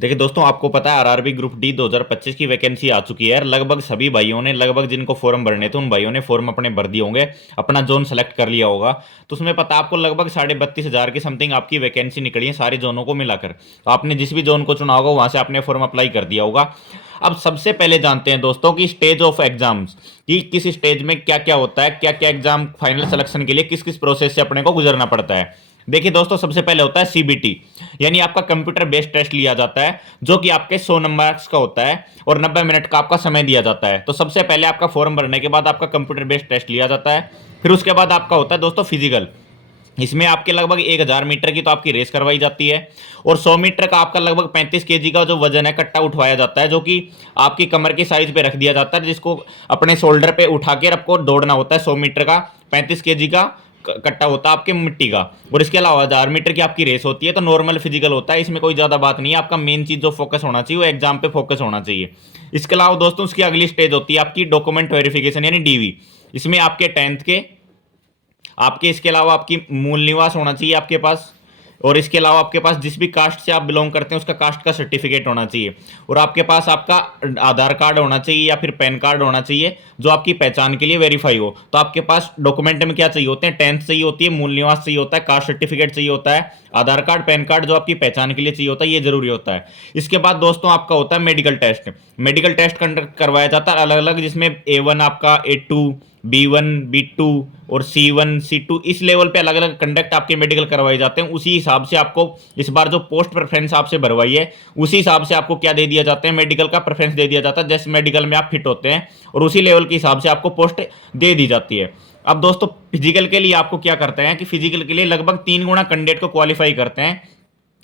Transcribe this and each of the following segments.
देखिए दोस्तों, आपको पता है आरआरबी ग्रुप डी 2025 की वैकेंसी आ चुकी है। लगभग सभी भाइयों ने, लगभग जिनको फॉर्म भरने थे उन भाइयों ने फॉर्म अपने भर दिए होंगे, अपना जोन सेलेक्ट कर लिया होगा। तो उसमें पता है आपको लगभग 32,500 की समथिंग आपकी वैकेंसी निकली है सारे जोनों को मिलाकर। तो आपने जिस भी जोन को चुना होगा वहां से आपने फॉर्म अप्लाई कर दिया होगा। अब सबसे पहले जानते हैं दोस्तों कि स्टेज ऑफ एग्जाम्स, कि किस स्टेज में क्या क्या होता है, क्या क्या एग्जाम फाइनल सिलेक्शन के लिए किस किस प्रोसेस से अपने को गुजरना पड़ता है। देखिए दोस्तों, सबसे पहले होता है सीबीटी, यानी आपका कंप्यूटर बेस्ड टेस्ट लिया जाता है, जो कि आपके 100 नंबर्स का होता है और 90 मिनट का आपका समय दिया जाता है। तो सबसे पहले आपका फॉर्म भरने के बाद आपका कंप्यूटर बेस्ड टेस्ट लिया जाता है। फिर उसके बाद आपका होता है दोस्तों फिजिकल। इसमें आपके लगभग 1,000 मीटर की तो आपकी रेस करवाई जाती है, और 100 मीटर का आपका लगभग 35 kg का जो वजन है कट्टा उठवाया जाता है, जो कि आपकी कमर की साइज पे रख दिया जाता है, जिसको अपने शोल्डर पे उठा के आपको दौड़ना होता है। 100 मीटर का 35 kg का कट्टा होता है आपके मिट्टी का। और इसके अलावा 1,000 मीटर की आपकी रेस होती है। तो नॉर्मल फिजिकल होता है, इसमें कोई ज़्यादा बात नहीं है। आपका मेन चीज़ जो फोकस होना चाहिए वो एग्जाम पे फोकस होना चाहिए। इसके अलावा दोस्तों उसकी अगली स्टेज होती है आपकी डॉक्यूमेंट वेरिफिकेशन, यानी डीवी। इसमें आपके 10th के, आपके इसके अलावा आपकी मूल निवास होना चाहिए आपके पास, और इसके अलावा आपके पास जिस भी कास्ट से आप बिलोंग करते हैं उसका कास्ट का सर्टिफिकेट होना चाहिए, और आपके पास आपका आधार कार्ड होना चाहिए या फिर पैन कार्ड होना चाहिए जो आपकी पहचान के लिए वेरीफाई हो। तो आपके पास डॉक्यूमेंट में क्या चाहिए होते हैं? 10th चाहिए होती है, मूल निवास चाहिए होता है, कास्ट सर्टिफिकेट चाहिए होता है, आधार कार्ड पैन कार्ड जो आपकी पहचान के लिए चाहिए होता है, ये जरूरी होता है। इसके बाद दोस्तों आपका होता है medical test. Medical test conduct करवाया जाता है अलग अलग, जिसमें A1 आपका, A2, B1, B2 और C1, C2 इस लेवल पे अलग अलग कंडक्ट आपके मेडिकल करवाए जाते हैं। उसी हिसाब से आपको इस बार जो पोस्ट प्रेफरेंस आपसे भरवाई है उसी हिसाब से आपको क्या दे दिया जाता है, मेडिकल का प्रेफरेंस दे दिया जाता है। जैसे मेडिकल में आप फिट होते हैं और उसी लेवल के हिसाब से आपको पोस्ट दे दी जाती है। अब दोस्तों फिजिकल के लिए आपको क्या करते हैं कि फिजिकल के लिए लगभग 3 गुना कैंडिडेट को क्वालिफाई करते हैं।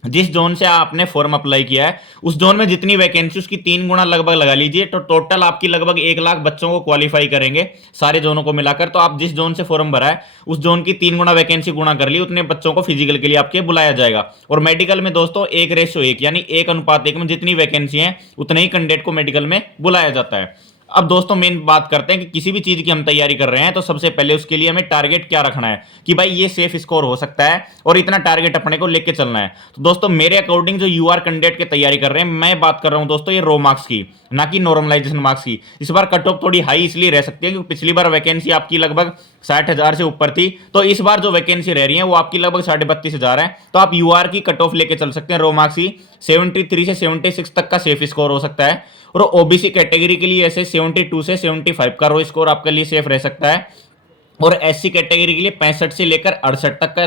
जिस जोन से आपने फॉर्म अप्लाई किया है उस जोन में जितनी वैकेंसी उसकी 3 गुना लगभग लगा लीजिए, तो टोटल आपकी लगभग 1 लाख बच्चों को क्वालिफाई करेंगे सारे जोनों को मिलाकर। तो आप जिस जोन से फॉर्म भरा है उस जोन की 3 गुना वैकेंसी गुणा कर ली, उतने बच्चों को फिजिकल के लिए आपके बुलाया जाएगा। और मेडिकल में दोस्तों 1:1 यानी 1:1 में जितनी वैकेंसी है उतने ही कैंडिडेट को मेडिकल में बुलाया जाता है। अब दोस्तों मेन बात करते हैं कि किसी भी चीज की हम तैयारी कर रहे हैं तो सबसे पहले उसके लिए हमें टारगेट क्या रखना है, कि भाई ये सेफ स्कोर हो सकता है और इतना टारगेट अपने को लेके चलना है। तो दोस्तों मेरे अकॉर्डिंग जो यूआर कैंडिडेट की तैयारी कर रहे हैं, मैं बात कर रहा हूं दोस्तों ये रो मार्क्स की, ना कि नॉर्मलाइजेशन मार्क्स की। इस बार कट ऑफ थोड़ी हाई इसलिए रह सकती है क्योंकि पिछली बार वैकेंसी आपकी लगभग 60,000 से ऊपर थी, तो इस बार जो वैकेंसी रह रही है वो आपकी लगभग 32,500 है। तो आप यूआर की कट ऑफ लेके चल सकते हैं रो मार्क्स की। 73 से 76 तक का सेफ स्कोर हो सकता है, और ओबीसी कैटेगरी के लिए ऐसे 72 से 75 का रो स्कोर आपके लिए सेफ रह सकता है, और एससी कैटेगरी के लिए 65 से लेकर 68 तक का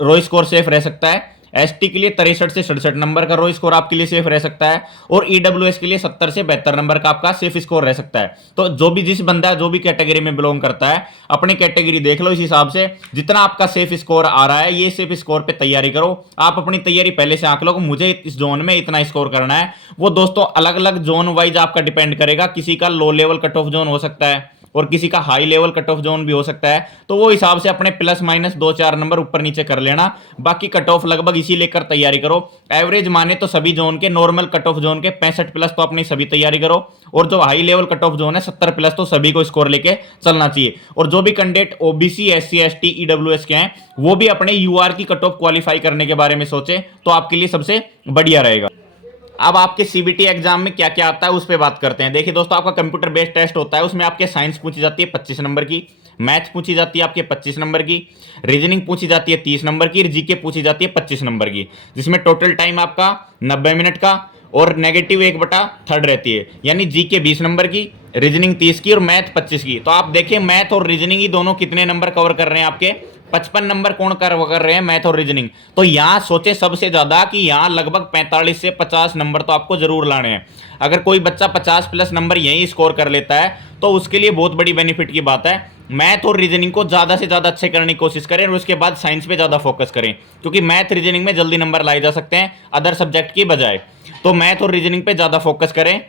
रो स्कोर सेफ रह सकता है। एसटी के लिए 63 से 67 नंबर का रो स्कोर आपके लिए सेफ रह सकता है, और ईडब्ल्यूएस के लिए 70 से 72 नंबर का आपका सेफ स्कोर रह सकता है। तो जो भी जिस बंदा जो भी कैटेगरी में बिलोंग करता है अपनी कैटेगरी देख लो, इस हिसाब से जितना आपका सेफ स्कोर आ रहा है ये सेफ स्कोर पे तैयारी करो। आप अपनी तैयारी पहले से आंक लो कि मुझे इस जोन में इतना स्कोर करना है। वो दोस्तों अलग अलग जोन वाइज आपका डिपेंड करेगा, किसी का low level cut off zone हो सकता है और किसी का high level cut off zone भी हो सकता है। तो वो हिसाब से अपने प्लस माइनस 2-4 नंबर ऊपर नीचे कर लेना। बाकी कट ऑफ लगभग इसी लेकर तैयारी करो। एवरेज माने तो सभी जोन के, नॉर्मल कट ऑफ जोन के 65 प्लस तो अपनी सभी तैयारी करो, और जो high level cut off zone है 70 प्लस तो सभी को स्कोर लेके चलना चाहिए। और जो भी candidate OBC, SC, ST, EWS के हैं वो भी अपने यूआर की कट ऑफ क्वालिफाई करने के बारे में सोचे तो आपके लिए सबसे बढ़िया रहेगा। अब आपके सीबीटी एग्जाम में क्या क्या आता है उस पर बात करते हैं। देखिए दोस्तों, आपका कंप्यूटर बेस्ड टेस्ट होता है, उसमें आपके साइंस पूछी जाती है 25 नंबर की, मैथ्स पूछी जाती है आपके 25 नंबर की, रीजनिंग पूछी जाती है 30 नंबर की, जीके पूछी जाती है 25 नंबर की, जिसमें टोटल टाइम आपका 90 मिनट का, और नेगेटिव 1/3 रहती है, यानी जीके 20 नंबर की, रीजनिंग 30 की और मैथ 25 की। तो आप देखिए मैथ और रीजनिंग ही दोनों कितने नंबर कवर कर रहे हैं आपके? 55 नंबर कौन कर रहे हैं मैथ और रीजनिंग। तो यहां सोचे सबसे ज्यादा कि यहां लगभग 45 से 50 नंबर तो आपको जरूर लाने हैं। अगर कोई बच्चा 50 प्लस नंबर यहीं स्कोर कर लेता है तो उसके लिए बहुत बड़ी बेनिफिट की बात है। मैथ और रीजनिंग को ज़्यादा से ज़्यादा अच्छे करने की कोशिश करें, और उसके बाद साइंस पे ज़्यादा फोकस करें, क्योंकि मैथ रीजनिंग में जल्दी नंबर लाए जा सकते हैं अदर सब्जेक्ट की बजाय। तो मैथ और रीजनिंग पे ज़्यादा फोकस करें,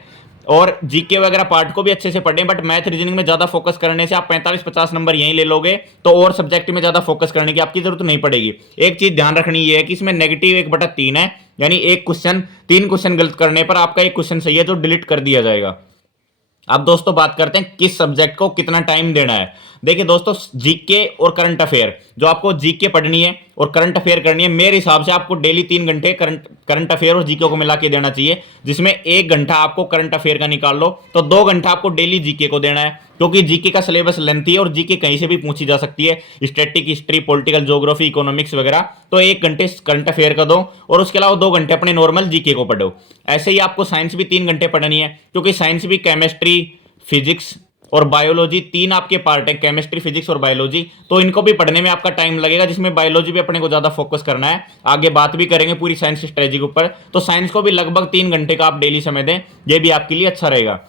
और जीके वगैरह पार्ट को भी अच्छे से पढ़ें, बट मैथ रीजनिंग में ज़्यादा फोकस करने से आप 45-50 नंबर यहीं ले लोगे, तो और सब्जेक्ट में ज़्यादा फोकस करने की आपकी जरूरत नहीं पड़ेगी। एक चीज़ ध्यान रखनी ये है कि इसमें नेगेटिव 1/3 है, यानी एक क्वेश्चन, 3 क्वेश्चन गलत करने पर आपका एक क्वेश्चन सही है जो डिलीट कर दिया जाएगा। अब दोस्तों बात करते हैं किस सब्जेक्ट को कितना टाइम देना है। देखिए दोस्तों, जीके और करंट अफेयर, जो आपको जीके पढ़नी है और करंट अफेयर करनी है, मेरे हिसाब से आपको डेली 3 घंटे करंट करंट अफेयर और जीके को मिला के देना चाहिए, जिसमें 1 घंटा आपको करंट अफेयर का निकाल लो, तो 2 घंटा आपको डेली जीके को देना है, क्योंकि जीके का सिलेबस लेंथी है और जीके कहीं से भी पूछी जा सकती है, static, history, political geography, economics वगैरह। तो 1 घंटे करंट अफेयर का दो और उसके अलावा 2 घंटे अपने नॉर्मल जीके को पढ़ो। ऐसे ही आपको साइंस भी 3 घंटे पढ़नी है, क्योंकि साइंस भी केमिस्ट्री, फिजिक्स और बायोलॉजी, 3 आपके पार्ट है, केमिस्ट्री, फिजिक्स और बायोलॉजी, तो इनको भी पढ़ने में आपका टाइम लगेगा, जिसमें बायोलॉजी भी अपने को ज्यादा फोकस करना है। आगे बात भी करेंगे पूरी साइंस स्ट्रेटेजी के ऊपर, तो साइंस को भी लगभग 3 घंटे का आप डेली समय दें, ये भी आपके लिए अच्छा रहेगा।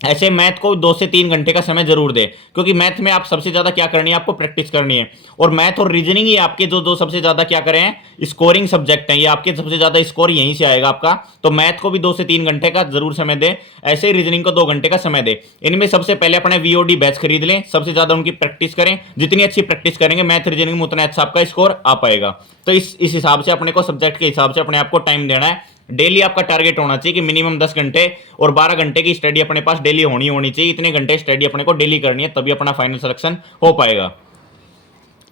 ऐसे मैथ को 2 से 3 घंटे का समय जरूर दें, क्योंकि मैथ में आप सबसे ज्यादा क्या करनी है, आपको प्रैक्टिस करनी है। और मैथ और रीजनिंग ही आपके जो जो सबसे ज्यादा क्या करें हैं, स्कोरिंग सब्जेक्ट हैं, ये आपके सबसे ज्यादा स्कोर यहीं से आएगा आपका। तो मैथ को भी 2 से 3 घंटे का जरूर समय दें, ऐसे ही रीजनिंग को 2 घंटे का समय दें। इनमें सबसे पहले अपने वीओडी बैच खरीद लें, सबसे ज्यादा उनकी प्रैक्टिस करें, जितनी अच्छी प्रैक्टिस करेंगे मैथ रीजनिंग में उतना अच्छा आपका स्कोर आ पाएगा। तो इस हिसाब से अपने को सब्जेक्ट के हिसाब से अपने आप को टाइम देना है। डेली आपका टारगेट होना चाहिए कि मिनिमम 10 घंटे और 12 घंटे की स्टडी अपने पास डेली होनी चाहिए। इतने घंटे स्टडी अपने को डेली करनी है, तभी अपना फाइनल सिलेक्शन हो पाएगा।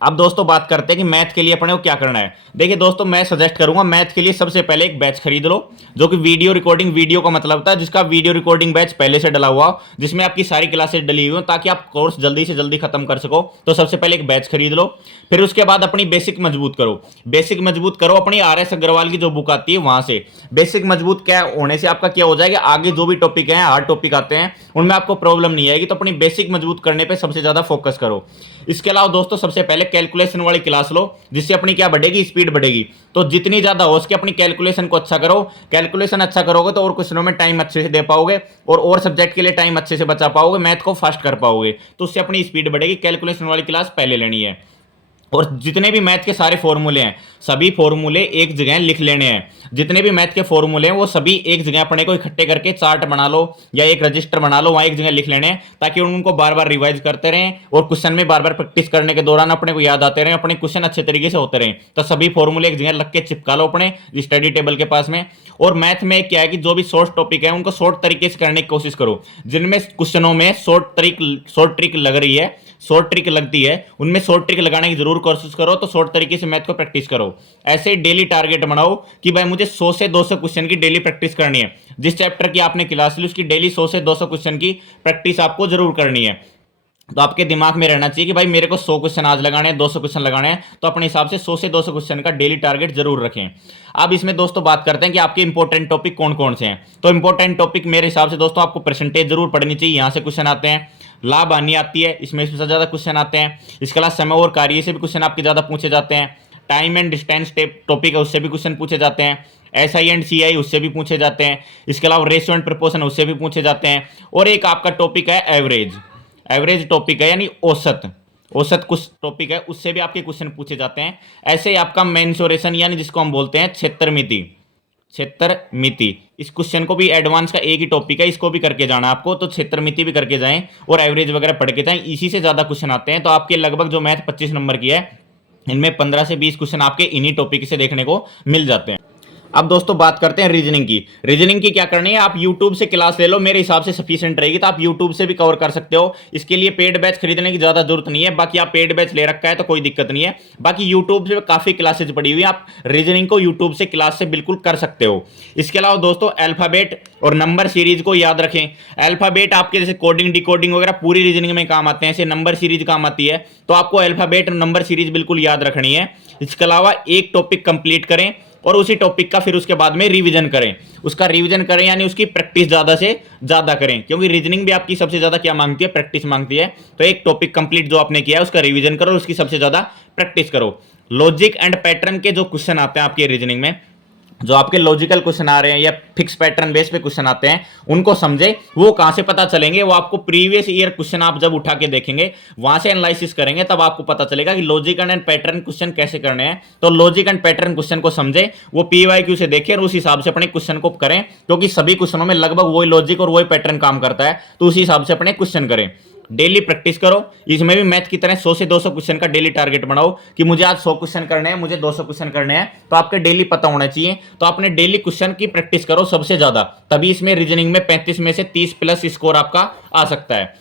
अब दोस्तों बात करते हैं कि मैथ के लिए अपने को क्या करना है। देखिए दोस्तों, मैं सजेस्ट करूंगा मैथ के लिए सबसे पहले एक बैच खरीद लो, जो कि वीडियो रिकॉर्डिंग, वीडियो का मतलब होता है जिसका वीडियो रिकॉर्डिंग बैच पहले से डला हुआ हो, जिसमें आपकी सारी क्लासेस डली हुई हो, ताकि आप कोर्स जल्दी से जल्दी खत्म कर सको। तो सबसे पहले एक बैच खरीद लो, फिर उसके बाद अपनी बेसिक मजबूत करो। बेसिक मजबूत करो अपनी RS अग्रवाल की जो बुक आती है वहां से। बेसिक मजबूत क्या होने से आपका क्या हो जाएगा, आगे जो भी टॉपिक है, हार्ड टॉपिक आते हैं, उनमें आपको प्रॉब्लम नहीं आएगी। तो अपनी बेसिक मजबूत करने पर सबसे ज्यादा फोकस करो। इसके अलावा दोस्तों सबसे पहले कैलकुलेशन वाली क्लास लो, जिससे अपनी क्या बढ़ेगी, स्पीड बढ़ेगी। तो जितनी ज्यादा हो सके अपनी कैलकुलेशन को अच्छा करो। कैलकुलेशन अच्छा करोगे तो और क्वेश्चनों में टाइम अच्छे से दे पाओगे और सब्जेक्ट के लिए टाइम अच्छे से बचा पाओगे, मैथ को फास्ट कर पाओगे, तो उससे अपनी स्पीड बढ़ेगी। कैलकुलेशन वाली क्लास पहले लेनी है। और जितने भी मैथ के सारे फॉर्मूले हैं, सभी फॉर्मूले एक जगह लिख लेने हैं। जितने भी मैथ के फॉर्मूले हैं वो सभी एक जगह अपने को इकट्ठे करके चार्ट बना लो या एक रजिस्टर बना लो, वहां एक जगह लिख लेने हैं, ताकि उनको बार बार रिवाइज करते रहें और क्वेश्चन में बार बार प्रैक्टिस करने के दौरान अपने को याद आते रहें, अपने क्वेश्चन अच्छे तरीके से होते रहें। तो सभी फॉर्मूले एक जगह लग के चिपका लो अपने स्टडी टेबल के पास में। और मैथ में क्या है कि जो भी शॉर्ट टॉपिक है उनको शॉर्ट तरीके से करने की कोशिश करो। जिनमें क्वेश्चनों में शॉर्ट ट्रिक लग रही है, शॉर्ट ट्रिक लगती है, उनमें शॉर्ट ट्रिक लगाने की जरूर कोशिश करो। तो शॉर्ट तरीके से मैथ को प्रैक्टिस करो। ऐसे ही डेली टारगेट बनाओ कि भाई मुझे 100 से 200 क्वेश्चन की डेली प्रैक्टिस करनी है। जिस चैप्टर की आपने क्लास ली उसकी डेली 100 से 200 क्वेश्चन की प्रैक्टिस आपको जरूर करनी है। तो आपके दिमाग में रहना चाहिए कि भाई मेरे को 100 क्वेश्चन आज लगाने हैं, 200 क्वेश्चन लगाने हैं, तो अपने हिसाब से 100 से 200 क्वेश्चन का डेली टारगेट जरूर रखें। अब इसमें दोस्तों बात करते हैं कि आपके इंपॉर्टेंट टॉपिक कौन कौन से हैं। तो इंपॉर्टेंट टॉपिक मेरे हिसाब से दोस्तों आपको परसेंटेज जरूर पढ़नी चाहिए, यहां से क्वेश्चन आते हैं। लाभ हानि आती है, इसमें सबसे ज्यादा क्वेश्चन आते हैं। इसके अलावा समय और कार्य से भी क्वेश्चन आपके ज्यादा पूछे जाते हैं। टाइम एंड डिस्टेंस टॉपिक है, उससे भी क्वेश्चन पूछे जाते हैं। SI एंड CI उससे भी पूछे जाते हैं। इसके अलावा रेशियो एंड प्रपोर्शन उससे भी पूछे जाते हैं। और एक आपका टॉपिक है एवरेज, एवरेज टॉपिक है यानी औसत कुछ टॉपिक है, उससे भी आपके क्वेश्चन पूछे जाते हैं। ऐसे ही आपका मेंसुरेशन यानी जिसको हम बोलते हैं क्षेत्रमिति, इस क्वेश्चन को भी एडवांस का एक ही टॉपिक है, इसको भी करके जाना आपको। तो क्षेत्रमिति भी करके जाएं और एवरेज वगैरह पढ़ के जाएं, इसी से ज्यादा क्वेश्चन आते हैं। तो आपके लगभग जो मैथ 25 नंबर की है, इनमें 15 से 20 क्वेश्चन आपके इन्हीं टॉपिक से देखने को मिल जाते हैं। अब दोस्तों बात करते हैं रीजनिंग की। रीजनिंग की क्या करनी है, आप YouTube से क्लास ले लो, मेरे हिसाब से सफिशिएंट रहेगी। तो आप YouTube से भी कवर कर सकते हो, इसके लिए पेड बैच खरीदने की ज्यादा जरूरत नहीं है। बाकी आप पेड बैच ले रखा है तो कोई दिक्कत नहीं है। बाकी YouTube से काफी क्लासेज पड़ी हुई है, आप रीजनिंग को YouTube से क्लास से बिल्कुल कर सकते हो। इसके अलावा दोस्तों अल्फाबेट और नंबर सीरीज को याद रखें। अल्फाबेट आपके जैसे कोडिंग, डिकोडिंग वगैरह पूरी रीजनिंग में काम आते हैं, ऐसे नंबर सीरीज काम आती है। तो आपको अल्फाबेट और नंबर सीरीज बिल्कुल याद रखनी है। इसके अलावा एक टॉपिक कंप्लीट करें और उसी टॉपिक का फिर उसके बाद में रिवीजन करें। उसका रिवीजन करें यानी उसकी प्रैक्टिस ज्यादा से ज्यादा करें, क्योंकि रीजनिंग भी आपकी सबसे ज्यादा क्या मांगती है, प्रैक्टिस मांगती है। तो एक टॉपिक कंप्लीट जो आपने किया है उसका रिवीजन करो, उसकी सबसे ज्यादा प्रैक्टिस करो। लॉजिक एंड पैटर्न के जो क्वेश्चन आते हैं आपके रीजनिंग में, जो आपके लॉजिकल क्वेश्चन आ रहे हैं या फिक्स पैटर्न बेस पे क्वेश्चन आते हैं, उनको समझे। वो कहां से पता चलेंगे, वो आपको प्रीवियस ईयर क्वेश्चन आप जब उठा के देखेंगे, वहां से एनालिसिस करेंगे, तब आपको पता चलेगा कि लॉजिक एंड पैटर्न क्वेश्चन कैसे करने हैं। तो लॉजिक एंड पैटर्न क्वेश्चन को समझे, वो PYQ से देखें और उस हिसाब से अपने क्वेश्चन को करें, क्योंकि सभी क्वेश्चनों में लगभग वही लॉजिक और वही पैटर्न काम करता है। तो उसी हिसाब से अपने क्वेश्चन करें। डेली प्रैक्टिस करो। इसमें भी मैथ की तरह 100 से 200 क्वेश्चन का डेली टारगेट बनाओ कि मुझे आज 100 क्वेश्चन करने हैं, मुझे 200 क्वेश्चन करने हैं, तो आपके डेली पता होना चाहिए। तो आपने डेली क्वेश्चन की प्रैक्टिस करो सबसे ज्यादा, तभी इसमें रीजनिंग में 35 में से 30 प्लस स्कोर आपका आ सकता है।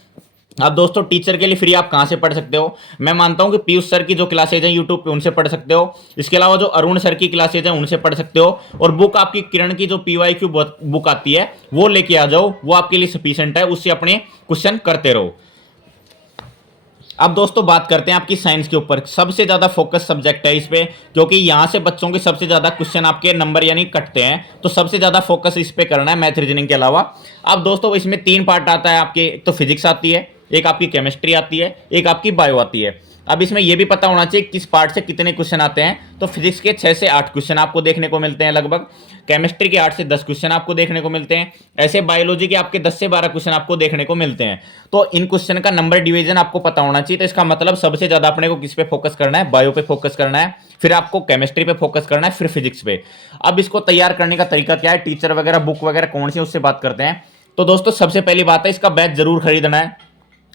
अब दोस्तों टीचर के लिए फ्री आप कहां से पढ़ सकते हो? मैं मानता हूं कि पीयूष सर की जो क्लासेज हैं यूट्यूब पे उनसे पढ़ सकते हो। इसके अलावा जो अरुण सर की क्लासेज हैं उनसे पढ़ सकते हो। और बुक आपकी किरण की जो पीवाईक्यू बुक आती है वो लेके आ जाओ, वो आपके लिए सफिशिएंट है, उससे अपने क्वेश्चन करते रहो। अब दोस्तों बात करते हैं आपकी साइंस के ऊपर। सबसे ज्यादा फोकस सब्जेक्ट है इस पे, क्योंकि यहां से बच्चों के सबसे ज्यादा क्वेश्चन आपके नंबर यानी कटते हैं, तो सबसे ज्यादा फोकस इस पे करना है मैथ रीजनिंग के अलावा। अब दोस्तों इसमें 3 पार्ट आता है आपके, एक तो फिजिक्स आती है, एक आपकी केमिस्ट्री आती है, एक आपकी बायो आती है। अब इसमें यह भी पता होना चाहिए किस पार्ट से कितने क्वेश्चन आते हैं। तो फिजिक्स के 6 से 8 क्वेश्चन आपको देखने को मिलते हैं लगभग, केमिस्ट्री के 8 से 10 क्वेश्चन आपको देखने को मिलते हैं, ऐसे बायोलॉजी के आपके 10 से 12 क्वेश्चन आपको देखने को मिलते हैं। तो इन क्वेश्चन का नंबर डिवीजन आपको पता होना चाहिए। तो इसका मतलब सबसे ज्यादा अपने को किस पे फोकस करना है? बायो पे फोकस करना है, फिर आपको केमिस्ट्री पे फोकस करना है, फिर फिजिक्स पे। अब इसको तैयार करने का तरीका क्या है, टीचर वगैरह बुक वगैरह कौन सी, उससे बात करते हैं। तो दोस्तों सबसे पहली बात है, इसका बैच जरूर खरीदना है।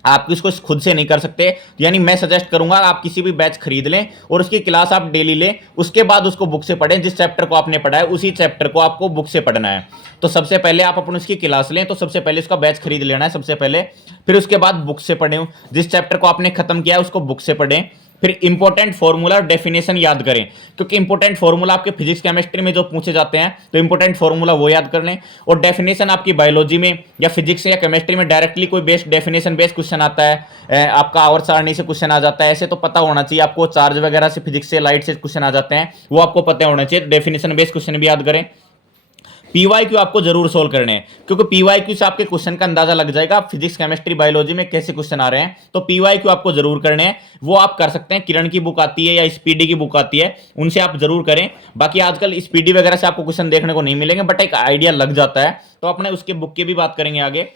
आप इसको खुद से नहीं कर सकते, यानी मैं सजेस्ट करूंगा आप किसी भी बैच खरीद लें और उसकी क्लास आप डेली लें, उसके बाद उसको बुक से पढ़ें। जिस चैप्टर को आपने पढ़ा है उसी चैप्टर को आपको बुक से पढ़ना है। तो सबसे पहले आप अपनी उसकी क्लास लें, तो सबसे पहले उसका बैच खरीद लेना है सबसे पहले, फिर उसके बाद बुक से पढ़ें। जिस चैप्टर को आपने खत्म किया है उसको बुक से पढ़ें। फिर इंपॉर्टेंट फॉर्मूला और डेफिनेशन याद करें, क्योंकि इंपॉर्टेंट फॉर्मूला आपके फिजिक्स केमिस्ट्री में जो पूछे जाते हैं, तो इंपॉर्टेंट फॉर्मूला वो याद कर लें। और डेफिनेशन आपकी बायोलॉजी में या फिजिक्स या केमिस्ट्री में डायरेक्टली कोई बेस्ड डेफिनेशन बेस्ड क्वेश्चन आता है, आपका आवर्त सारणी से क्वेश्चन आ जाता है, ऐसे तो पता होना चाहिए आपको। चार्ज वगैरह से, फिजिक्स से, लाइट से क्वेश्चन आ जाते हैं, वो आपको पता होना चाहिए। डेफिनेशन बेस्ड क्वेश्चन भी याद करें। पीवाईक्यू आपको जरूर सोल्व करने हैं, क्योंकि पीवाईक्यू से आपके क्वेश्चन का अंदाजा लग जाएगा फिजिक्स केमिस्ट्री बायोलॉजी में कैसे क्वेश्चन आ रहे हैं। तो पीवाईक्यू आपको जरूर करने हैं, वो आप कर सकते हैं। किरण की बुक आती है या स्पीडी की बुक आती है, उनसे आप जरूर करें। बाकी आजकल स्पीडी वगैरह से आपको क्वेश्चन देखने को नहीं मिलेंगे, बट एक आइडिया लग जाता है। तो अपने उसके बुक की भी बात करेंगे आगे।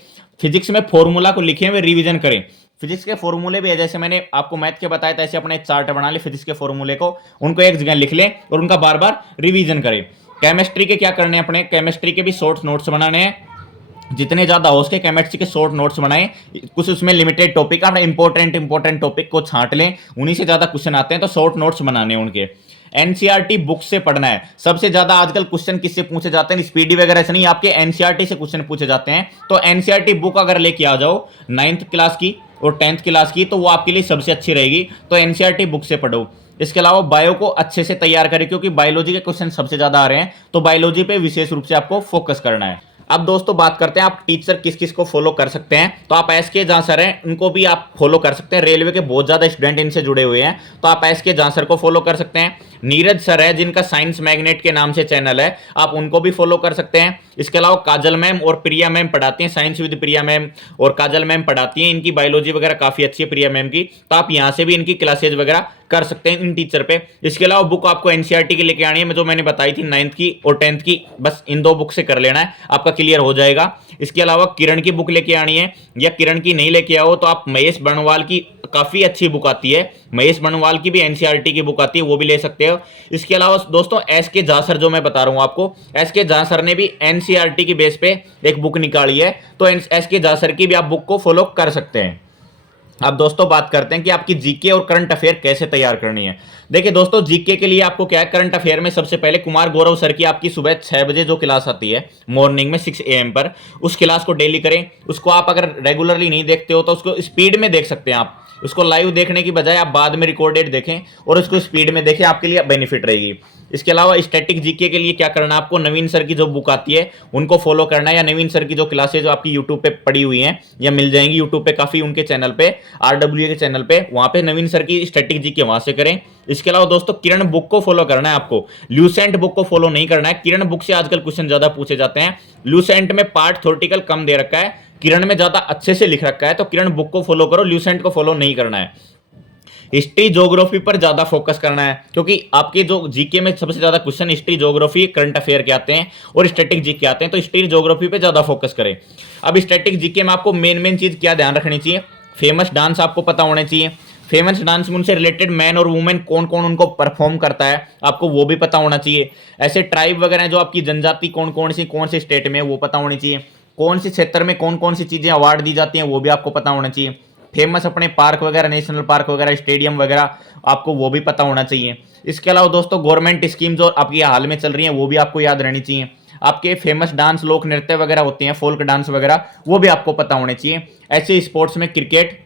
फिजिक्स में फॉर्मूला को लिखे हुए रिवीजन करें। फिजिक्स के फॉर्मूले भी है, जैसे मैंने आपको मैथ के बताया था, ऐसे अपने एक चार्ट बना ले फिजिक्स के फॉर्मूले को, उनको एक जगह लिख लें और उनका बार बार रिवीजन करें। केमिस्ट्री के क्या करने हैं अपने, केमिस्ट्री के भी शॉर्ट नोट्स बनाने हैं, जितने ज्यादा हो सके केमिस्ट्री के शॉर्ट नोट्स बनाएं। कुछ उसमें लिमिटेड टॉपिक, आप इंपॉर्टेंट टॉपिक को छांट लें, उन्हीं से ज्यादा क्वेश्चन आते हैं, तो शॉर्ट नोट्स बनाने हैं उनके। एनसीईआरटी बुक से पढ़ना है। सबसे ज्यादा आजकल क्वेश्चन किससे पूछे जाते हैं, स्पीडी वगैरह से नहीं, आपके एनसीईआरटी से क्वेश्चन पूछे जाते हैं। तो एनसीईआरटी बुक अगर लेके आ जाओ 9th क्लास की और 10th क्लास की, तो वो आपके लिए सबसे अच्छी रहेगी। तो एनसीईआरटी बुक से पढ़ो। इसके अलावा बायो को अच्छे से तैयार करें, क्योंकि बायोलॉजी के क्वेश्चन सबसे ज्यादा आ रहे हैं, तो बायोलॉजी पे विशेष रूप से आपको फोकस करना है। अब दोस्तों बात करते हैं आप टीचर किस किस को फॉलो कर सकते हैं। तो आप एसके जहां सर हैं उनको भी आप फॉलो कर सकते हैं। रेलवे के बहुत ज्यादा स्टूडेंट इनसे जुड़े हुए हैं, तो आप एसके जहां सर को फॉलो कर सकते हैं। नीरज सर है जिनका साइंस मैग्नेट के नाम से चैनल है, आप उनको भी फॉलो कर सकते हैं। इसके अलावा काजल मैम और प्रिया मैम पढ़ाती हैं, साइंस विद प्रिया मैम और काजल मैम पढ़ाती हैं। इनकी बायोलॉजी वगैरह काफी अच्छी है प्रिया मैम की, तो आप यहां से भी इनकी क्लासेज वगैरह कर सकते हैं इन टीचर पे। इसके अलावा बुक आपको एनसीईआरटी की लेके आनी है, जो मैंने बताई थी 9th की और 10th की, बस इन 2 बुक से कर लेना है, आपका क्लियर हो जाएगा। इसके अलावा किरण की बुक लेके आनी है, या किरण की नहीं लेके आओ तो आप महेश बर्णवाल की काफी अच्छी बुक आती है, महेश बर्णवाल की भी एनसीईआरटी की बुक आती है, वो भी ले सकते हो। इसके अलावा दोस्तों एसके झा सर जो मैं बता रहा हूं आपको, एसके झा सर ने भी एनसीईआरटी की बेस पे एक बुक निकाली है, तो एसके झा सर की भी आप बुक को फॉलो कर सकते हैं। अब दोस्तों बात करते हैं कि आपकी जीके और करंट अफेयर कैसे तैयार करनी है। देखिए दोस्तों, जीके के लिए आपको क्या है, करंट अफेयर में सबसे पहले कुमार गौरव सर की आपकी सुबह 6 बजे जो क्लास आती है मॉर्निंग में 6 AM पर, उस क्लास को डेली करें। उसको आप अगर रेगुलरली नहीं देखते हो तो उसको स्पीड में देख सकते हैं आप। उसको लाइव देखने की बजाय आप बाद में रिकॉर्डेड देखें और उसको स्पीड में देखें, आपके लिए बेनिफिट रहेगी। इसके अलावा स्टैटिक जीके के लिए क्या करना है आपको, नवीन सर की जो बुक आती है उनको फॉलो करना है, या नवीन सर की जो क्लासेज जो आपकी यूट्यूब पे पड़ी हुई हैं या मिल जाएंगी यूट्यूब पे काफी, उनके चैनल पे RWA के चैनल पे, वहां पे नवीन सर की स्टैटिक जीके वहां से करें। इसके अलावा दोस्तों किरण बुक को फॉलो करना है आपको, ल्यूसेंट बुक को फॉलो नहीं करना है। किरण बुक से आजकल क्वेश्चन ज्यादा पूछे जाते हैं, ल्यूसेंट में पार्ट थ्योरेटिकल कम दे रखा है, किरण में ज्यादा अच्छे से लिख रखा है, तो किरण बुक को फॉलो करो, ल्यूसेंट को फॉलो नहीं करना है। हिस्ट्री ज्योग्राफी पर ज्यादा फोकस करना है, क्योंकि आपके जो जीके में सबसे ज्यादा question history geography current affair के आते हैं और स्टैटिक जीके आते हैं, तो हिस्ट्री ज्योग्राफी पे ज्यादा फोकस करें। अब स्टैटिक जीके में आपको मेन चीज क्या ध्यान रखनी चाहिए, फेमस डांस आपको पता होने चाहिए। फेमस डांस में उनसे रिलेटेड मैन और वुमेन कौन कौन उनको परफॉर्म करता है, आपको वो भी पता होना चाहिए। ऐसे ट्राइब वगैरह जो आपकी जनजाति कौन से स्टेट में, वो पता होनी चाहिए। कौन से क्षेत्र में कौन कौन सी चीजें अवार्ड दी जाती हैं, वो भी आपको पता होना चाहिए। फेमस अपने पार्क वगैरह, नेशनल पार्क वगैरह, स्टेडियम वगैरह आपको वो भी पता होना चाहिए। इसके अलावा दोस्तों गवर्नमेंट स्कीम जो आपकी हाल में चल रही हैं वो भी आपको याद रहनी चाहिए। आपके फेमस डांस, लोक नृत्य वगैरह होते हैं, फोल्क डांस वगैरह, वो भी आपको पता होने चाहिए। ऐसे स्पोर्ट्स में क्रिकेट,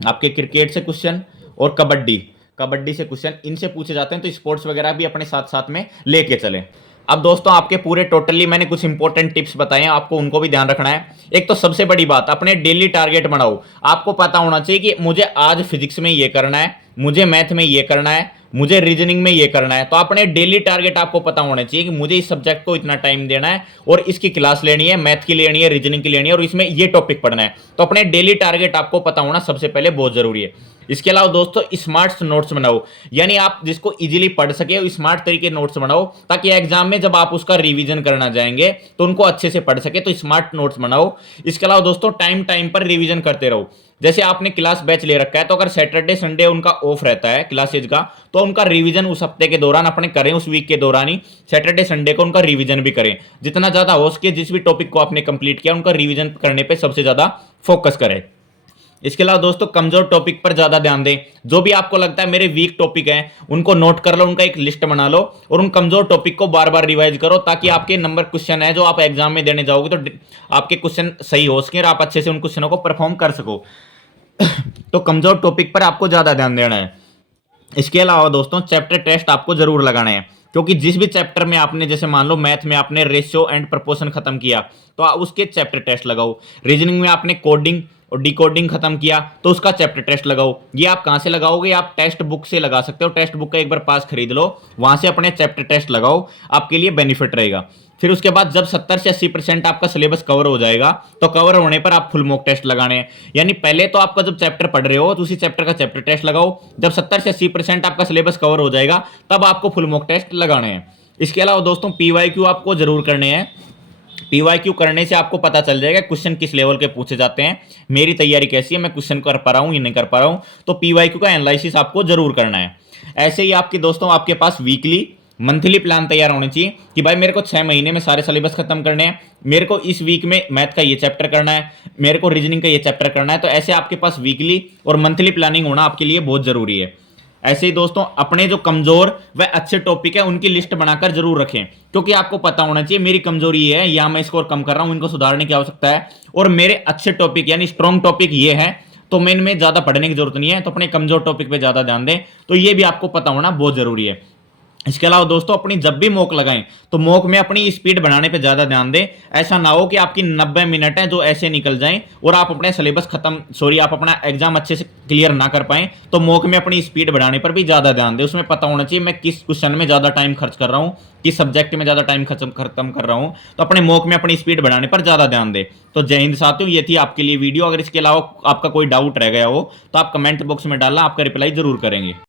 आपके क्रिकेट से क्वेश्चन और कबड्डी, कबड्डी से क्वेश्चन इनसे पूछे जाते हैं, तो स्पोर्ट्स वगैरह भी अपने साथ साथ में लेके चले। अब दोस्तों आपके पूरे टोटली मैंने कुछ इंपॉर्टेंट टिप्स बताए हैं, आपको उनको भी ध्यान रखना है। एक तो सबसे बड़ी बात, अपने डेली टारगेट बनाओ। आपको पता होना चाहिए कि मुझे आज फिजिक्स में ये करना है, मुझे मैथ में ये करना है, मुझे रीजनिंग में ये करना है। तो अपने डेली टारगेट आपको पता होना चाहिए कि मुझे इस सब्जेक्ट को इतना टाइम देना है और इसकी क्लास लेनी है, मैथ की लेनी है, रीजनिंग की लेनी है और इसमें ये टॉपिक पढ़ना है। तो अपने डेली टारगेट आपको पता होना सबसे पहले बहुत जरूरी है। इसके अलावा दोस्तों स्मार्ट नोट्स बनाओ, यानी आप जिसको इजीली पढ़ सके स्मार्ट तरीके नोट्स बनाओ, ताकि एग्जाम में जब आप उसका रिवीजन करना जाएंगे तो उनको अच्छे से पढ़ सके। तो स्मार्ट नोट्स बनाओ। इसके अलावा दोस्तों टाइम टाइम पर रिवीजन करते रहो। जैसे आपने क्लास बैच ले रखा है, तो अगर सैटरडे संडे उनका ऑफ रहता है क्लासेज का, तो उनका रिवीजन उस हफ्ते के दौरान अपने करें, उस वीक के दौरान ही सैटरडे संडे को उनका रिवीजन भी करें। जितना ज्यादा हो सके जिस भी टॉपिक को आपने कंप्लीट किया उनका रिवीजन करने पे सबसे ज्यादा फोकस करें। इसके अलावा दोस्तों कमजोर टॉपिक पर ज्यादा ध्यान दें। जो भी आपको लगता है मेरे वीक टॉपिक हैं उनको नोट कर लो, उनका एक लिस्ट बना लो और उन कमजोर टॉपिक को बार बार रिवाइज करो, ताकि आपके नंबर क्वेश्चन है जो आप एग्जाम में देने जाओगे तो आपके क्वेश्चन सही हो सके और आप अच्छे से उन क्वेश्चनों को परफॉर्म कर सको। तो कमजोर टॉपिक पर आपको ज्यादा ध्यान देना है। इसके अलावा दोस्तों चैप्टर टेस्ट आपको जरूर लगाने हैं, क्योंकि जिस भी चैप्टर में आपने, जैसे मान लो मैथ में आपने रेशियो एंड प्रपोर्शन खत्म किया तो आप उसके चैप्टर टेस्ट लगाओ। रीजनिंग में आपने कोडिंग और डिकोडिंग खत्म किया तो उसका चैप्टर टेस्ट लगाओ। ये आप कहां से लगाओगे? आप टेक्स्ट बुक से लगा सकते हो। टेक्स्ट बुक का एक बार पास खरीद लो, वहां से अपने चैप्टर टेस्ट लगाओ, आपके लिए बेनिफिट रहेगा। फिर उसके बाद जब 70 से 80% आपका सिलेबस कवर हो जाएगा तो कवर होने पर आप फुल मॉक टेस्ट लगाने हैं। यानी पहले तो आपका जब चैप्टर पढ़ रहे हो तो उसी चैप्टर का चैप्टर टेस्ट लगाओ। जब 70 से 80% आपका सिलेबस कवर हो जाएगा तब आपको फुल मॉक टेस्ट लगाने हैं। इसके अलावा दोस्तों पीवाईक्यू आपको जरूर करने हैं। पीवाईक्यू करने से आपको पता चल जाएगा क्वेश्चन किस लेवल के पूछे जाते हैं, मेरी तैयारी कैसी है, मैं क्वेश्चन कर पा रहा हूं या नहीं कर पा रहा हूं। तो पीवाईक्यू का एनालिसिस आपको जरूर करना है। ऐसे ही आपके दोस्तों आपके पास वीकली, मंथली प्लान तैयार होने चाहिए कि भाई मेरे को 6 महीने में सारे सिलेबस खत्म करने हैं, मेरे को इस वीक में मैथ का ये चैप्टर करना है, मेरे को रीजनिंग का ये चैप्टर करना है। तो ऐसे आपके पास वीकली और मंथली प्लानिंग होना आपके लिए बहुत जरूरी है। ऐसे ही दोस्तों अपने जो कमजोर व अच्छे टॉपिक है उनकी लिस्ट बनाकर जरूर रखें, क्योंकि आपको पता होना चाहिए मेरी कमजोरी ये है या मैं स्कोर कम कर रहा हूं, इनको सुधारने की आवश्यकता है, और मेरे अच्छे टॉपिक यानी स्ट्रॉन्ग टॉपिक ये है तो मैं इनमें ज्यादा पढ़ने की जरूरत नहीं है, तो अपने कमजोर टॉपिक पे ज्यादा ध्यान दें। तो ये भी आपको पता होना बहुत जरूरी है। इसके अलावा दोस्तों अपनी जब भी मॉक लगाएं तो मॉक में अपनी स्पीड बढ़ाने पे ज्यादा ध्यान दें। ऐसा ना हो कि आपकी 90 मिनट है जो ऐसे निकल जाएं और आप अपने सिलेबस आप अपना एग्जाम अच्छे से क्लियर ना कर पाएं। तो मॉक में अपनी स्पीड बढ़ाने पर भी ज्यादा ध्यान दें। उसमें पता होना चाहिए मैं किस क्वेश्चन में ज्यादा टाइम खर्च कर रहा हूं, किस सब्जेक्ट में ज्यादा टाइम खत्म कर रहा हूं। तो अपने मॉक में अपनी स्पीड बढ़ाने पर ज्यादा ध्यान दें। तो जय हिंद साथियों, ये थी आपके लिए वीडियो। अगर इसके अलावा आपका कोई डाउट रह गया हो तो आप कमेंट बॉक्स में डालना, आपका रिप्लाई जरूर करेंगे।